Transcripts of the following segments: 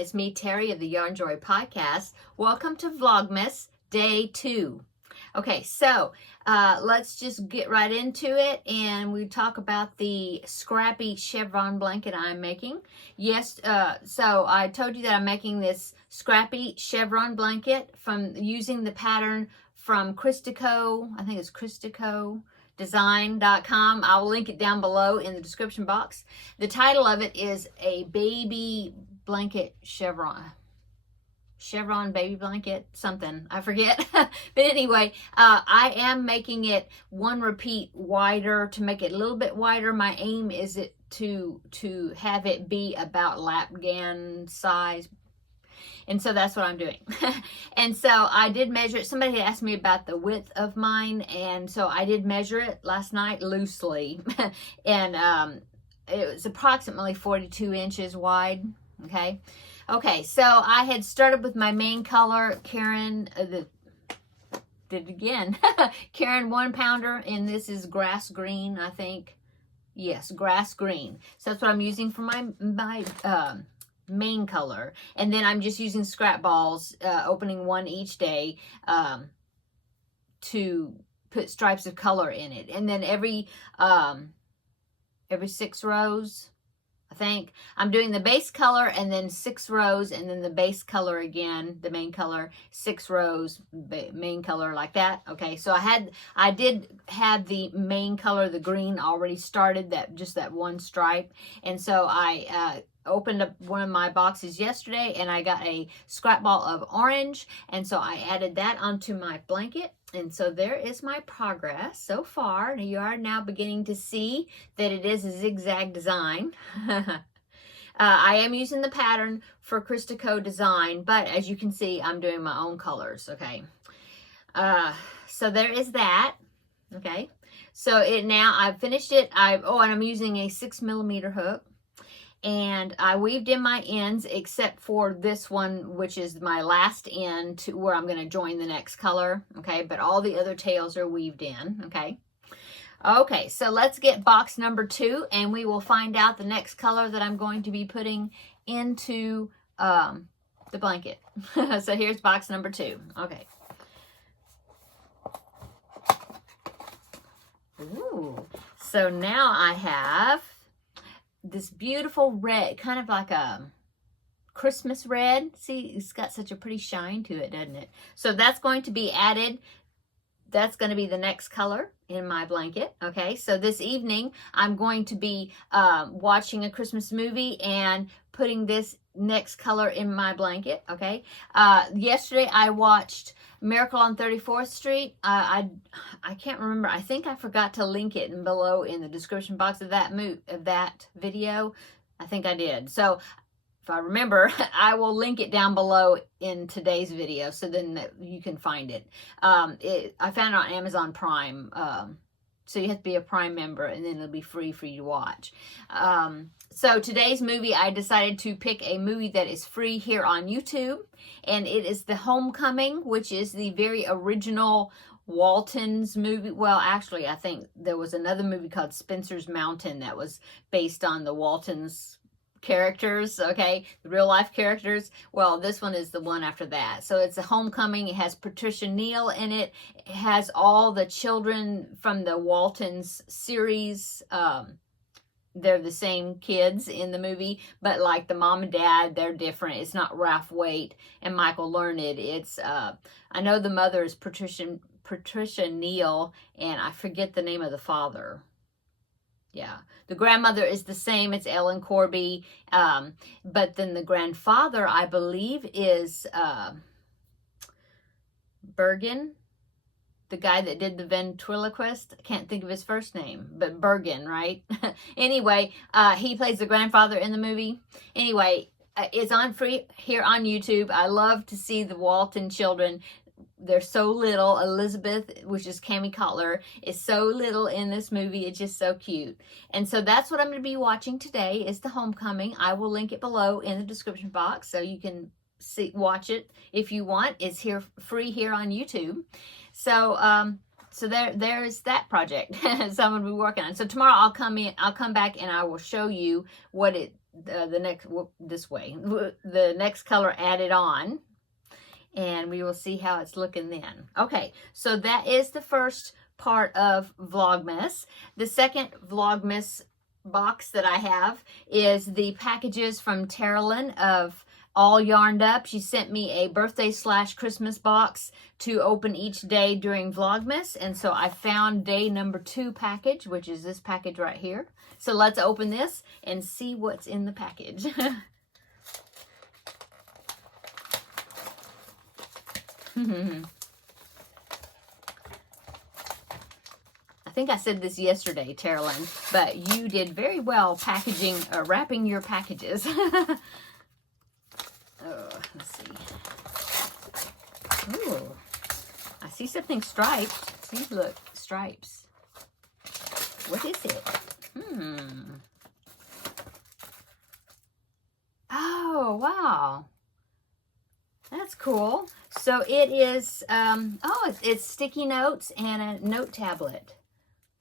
It's me, Terri of the Yarn Joy Podcast. Welcome to Vlogmas Day 2. Okay, so let's just get right into it, and we talk about the scrappy chevron blanket I'm making. Yes, so I told you that I'm making this scrappy chevron blanket from using the pattern from Christico. I think it's ChristicoDesign.com. I will link it down below in the description box. The title of it is a baby blanket chevron baby blanket, something, I forget. But anyway, I am making it one repeat wider to make it a little bit wider. My aim is to have it be about lapgan size. And so that's what I'm doing. And so I did measure it. Somebody had asked me about the width of mine, and so I did measure it last night loosely. And it was approximately 42 inches wide. Okay, so I had started with my main color, Karen, did it again, Karen 1 pounder, and this is grass green, I think. Yes, grass green. So that's what I'm using for my main color. And then I'm just using scrap balls, opening one each day, to put stripes of color in it. And then every 6 rows, I think I'm doing the base color and then 6 rows, and then the base color again, the main color, 6 rows, main color, like that. Okay, so I did have the main color, the green, already started, just that one stripe. And so I opened up one of my boxes yesterday, and I got a scrap ball of orange, and so I added that onto my blanket. And so there is my progress so far. You are now beginning to see that it is a zigzag design. I am using the pattern for Christico Design, but as you can see, I'm doing my own colors, okay? So there is that, okay? So I've finished it. and I'm using a 6mm hook. And I weaved in my ends except for this one, which is my last end to where I'm going to join the next color, okay? But all the other tails are weaved in, okay? Okay, so let's get box number 2, and we will find out the next color that I'm going to be putting into the blanket. So here's box number 2, okay. Ooh, so now I have this beautiful red, kind of like a Christmas red. See, it's got such a pretty shine to it, doesn't it? So that's going to be added. That's going to be the next color in my blanket. Okay, so this evening I'm going to be watching a Christmas movie and putting this next color in my blanket. Okay, yesterday I watched Miracle on 34th Street. I can't remember. I think I forgot to link it below in the description box of that video. I think I did. So if I remember, I will link it down below in today's video, so then you can find it. I found it on Amazon Prime. So you have to be a Prime member, and then it'll be free for you to watch. So today's movie, I decided to pick a movie that is free here on YouTube, and it is The Homecoming, which is the very original Waltons movie. Well, actually, I think there was another movie called Spencer's Mountain that was based on the Waltons characters, okay, the real life characters. Well, this one is the one after that. So it's a Homecoming. It has Patricia Neal in it. It has all the children from the Waltons series. They're the same kids in the movie, but like the mom and dad, they're different. It's not Ralph Waite and Michael Learned. It's I know the mother is Patricia Neal, and I forget the name of the father. Yeah, the grandmother is the same. It's Ellen Corby. But then the grandfather, I believe, is Bergen, the guy that did the ventriloquist. I can't think of his first name, but Bergen, right? Anyway, he plays the grandfather in the movie. Anyway, it's on free here on YouTube. I love to see the Walton children. They're so little. Elizabeth, which is Cammie Cutler, is so little in this movie. It's just so cute. And so that's what I'm going to be watching today, is The Homecoming. I will link it below in the description box so you can watch it if you want. It's here free here on YouTube. So So there's that project. So I'm going to be working on. So tomorrow I'll come back and I will show you what it this way, the next color added on, and we will see how it's looking then. Okay, so that is the first part of Vlogmas. The second Vlogmas box that I have is the packages from Terri of All Yarned Up. She sent me a birthday / Christmas box to open each day during Vlogmas, and so I found day number 2 package, which is this package right here. So let's open this and see what's in the package. I think I said this yesterday, Terri, but you did very well packaging, wrapping your packages. Oh, let's see. Ooh, I see something striped. See, look, stripes. What is it? Oh, wow. That's cool. So it is, oh, it's sticky notes and a note tablet.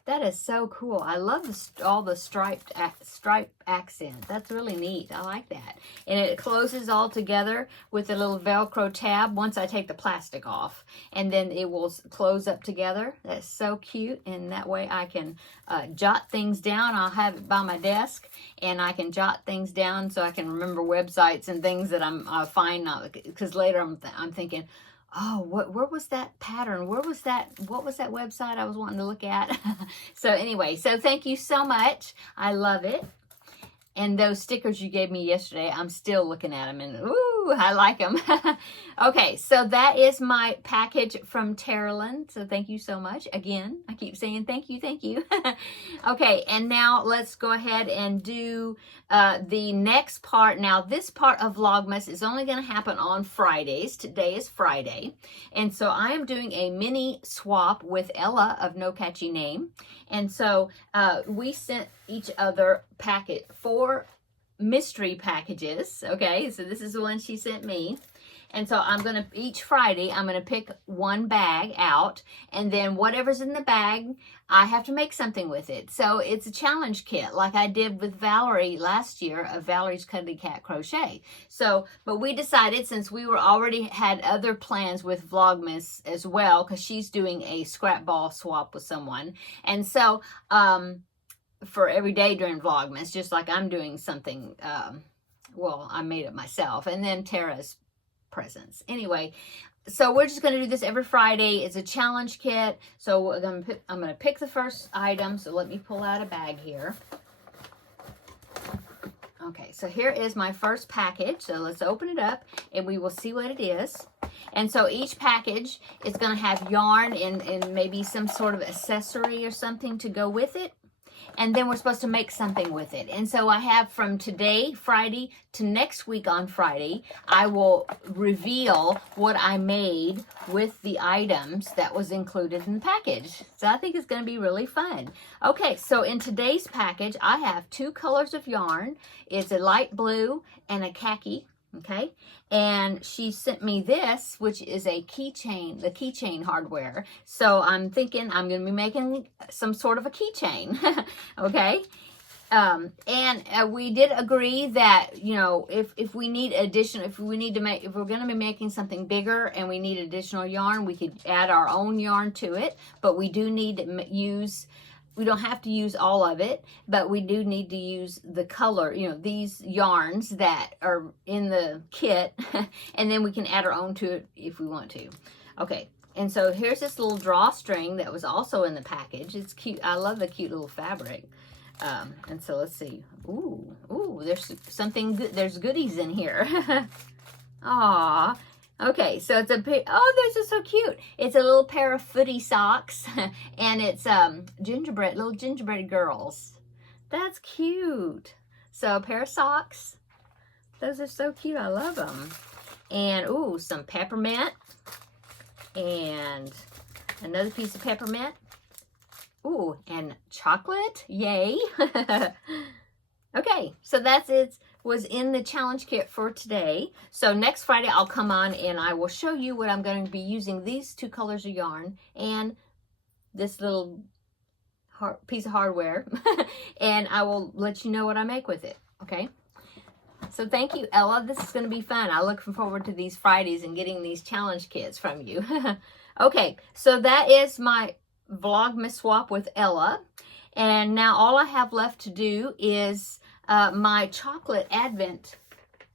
That is so cool. I love all the stripe accent. That's really neat. I like that. And it closes all together with a little Velcro tab once I take the plastic off. And then it will close up together. That's so cute. And that way I can jot things down. I'll have it by my desk. And I can jot things down so I can remember websites and things that I find. Because later I'm thinking, oh, where was that pattern? What was that website I was wanting to look at? So anyway, so thank you so much. I love it. And those stickers you gave me yesterday, I'm still looking at them, and ooh, I like them. Okay, so that is my package from Terri. So thank you so much. Again, I keep saying thank you, thank you. Okay, and now let's go ahead and do the next part. Now, this part of Vlogmas is only going to happen on Fridays. Today is Friday. And so I am doing a mini swap with Ella of No Catchy Name. And so we sent each other 4 mystery packages. Okay, so this is the one she sent me. And so each Friday, I'm going to pick one bag out, and then whatever's in the bag, I have to make something with it. So it's a challenge kit, like I did with Valerie last year of Valerie's Cuddly Cat Crochet. So, but we decided, since we already had other plans with Vlogmas as well, because she's doing a scrap ball swap with someone. And so, for every day during Vlogmas, just like I'm doing something, well, I made it myself. And then Tara's presents. Anyway, so we're just going to do this every Friday. It's a challenge kit. So I'm going to pick the first item. So let me pull out a bag here. Okay, so here is my first package. So let's open it up and we will see what it is. And so each package is going to have yarn and maybe some sort of accessory or something to go with it. And then we're supposed to make something with it. And so I have from today, Friday, to next week on Friday, I will reveal what I made with the items that was included in the package. So I think it's going to be really fun. Okay, so in today's package, I have 2 colors of yarn. It's a light blue and a khaki. Okay, and she sent me this, which is a keychain, the keychain hardware. So I'm thinking I'm going to be making some sort of a keychain. Okay, and we did agree that, you know, if we need additional, if we're going to be making something bigger and we need additional yarn, we could add our own yarn to it. But we do need to we don't have to use all of it, but we do need to use the color, you know, these yarns that are in the kit, and then we can add our own to it if we want to. Okay, and so here's this little drawstring that was also in the package. It's cute. I love the cute little fabric. And so let's see. Ooh, there's something good. There's goodies in here. Aww. Okay, so it's oh, those are so cute. It's a little pair of footy socks, and it's little gingerbread girls. That's cute. So a pair of socks. Those are so cute. I love them. And ooh, some peppermint, and another piece of peppermint. Ooh, and chocolate. Yay. Okay, so that's it. Was in the challenge kit for today. So next Friday I'll come on and I will show you what I'm going to be using, these 2 colors of yarn and this little piece of hardware. And I will let you know what I make with it. Okay, So thank you, Ella. This is going to be fun. I look forward to these Fridays and getting these challenge kits from you. Okay, so that is my Vlogmas swap with Ella. And now all I have left to do is my chocolate advent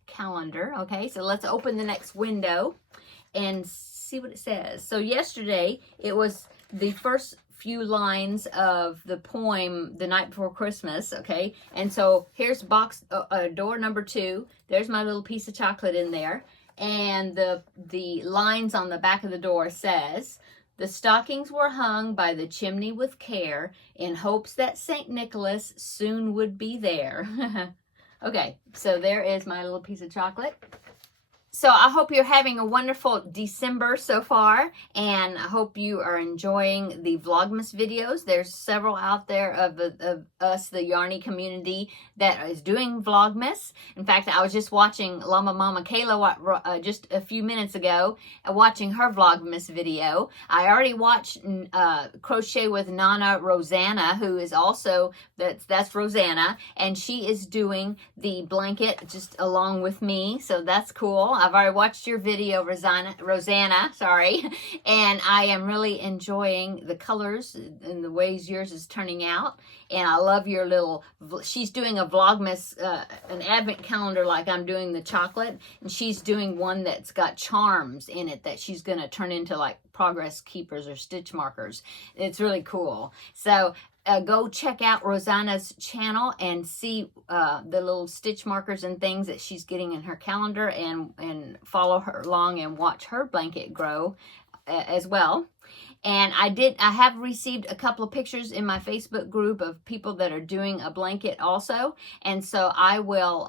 calendar. Okay, so let's open the next window and see what it says. So yesterday it was the first few lines of the poem The Night Before Christmas. Okay, and so here's box door number 2. There's my little piece of chocolate in there, and the lines on the back of the door says, "The stockings were hung by the chimney with care, in hopes that St. Nicholas soon would be there." Okay, so there is my little piece of chocolate. So I hope you're having a wonderful December so far, and I hope you are enjoying the Vlogmas videos. There's several out there of us, the Yarny community, that is doing Vlogmas. In fact, I was just watching Llama Mama Kayla just a few minutes ago, watching her Vlogmas video. I already watched Crochet with Nana Rosanna, who is also, that's Rosanna, and she is doing the blanket just along with me, so that's cool. I've already watched your video, Rosanna, sorry, and I am really enjoying the colors and the ways yours is turning out. And I love your little, she's doing a Vlogmas, an advent calendar like I'm doing the chocolate, and she's doing one that's got charms in it that she's going to turn into like progress keepers or stitch markers. It's really cool. So go check out Rosanna's channel and see the little stitch markers and things that she's getting in her calendar, and follow her along and watch her blanket grow as well. And I have received a couple of pictures in my Facebook group of people that are doing a blanket also. And so I will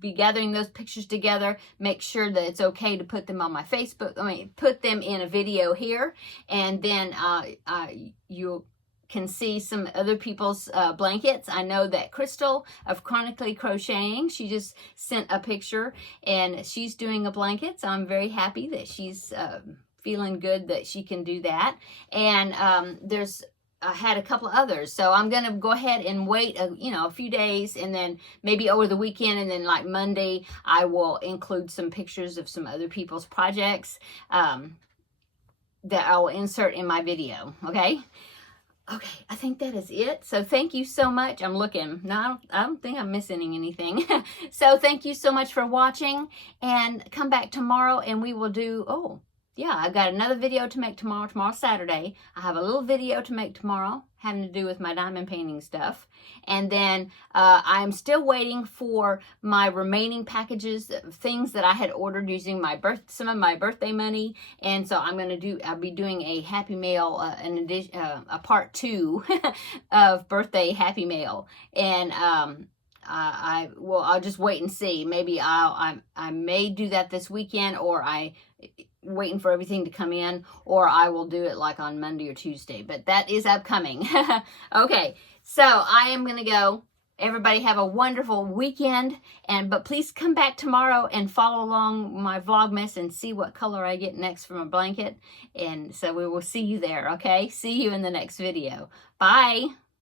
be gathering those pictures together, make sure that it's okay to put them on my Facebook, put them in a video here. And then you'll can see some other people's blankets. I know that Crystal of Chronically Crocheting, she just sent a picture and she's doing a blanket. So I'm very happy that she's feeling good that she can do that. And I had a couple of others. So I'm going to go ahead and wait a few days, and then maybe over the weekend, and then like Monday, I will include some pictures of some other people's projects that I will insert in my video. Okay. Okay, I think that is it. So thank you so much. I'm looking. No, I don't think I'm missing anything. So thank you so much for watching, and come back tomorrow and we will do, yeah, I've got another video to make tomorrow. Tomorrow's Saturday. I have a little video to make tomorrow having to do with my diamond painting stuff. And then I'm still waiting for my remaining packages of things that I had ordered using some of my birthday money. And so I'll be doing a Happy Mail, a part 2 of birthday Happy Mail. And I'll just wait and see. Maybe I may do that this weekend, or waiting for everything to come in, or I will do it like on Monday or Tuesday, but that is upcoming. Okay, so I am gonna go. Everybody have a wonderful weekend, but please come back tomorrow and follow along my Vlogmas and see what color I get next from a blanket. And so we will see you there. Okay, see you in the next video. Bye.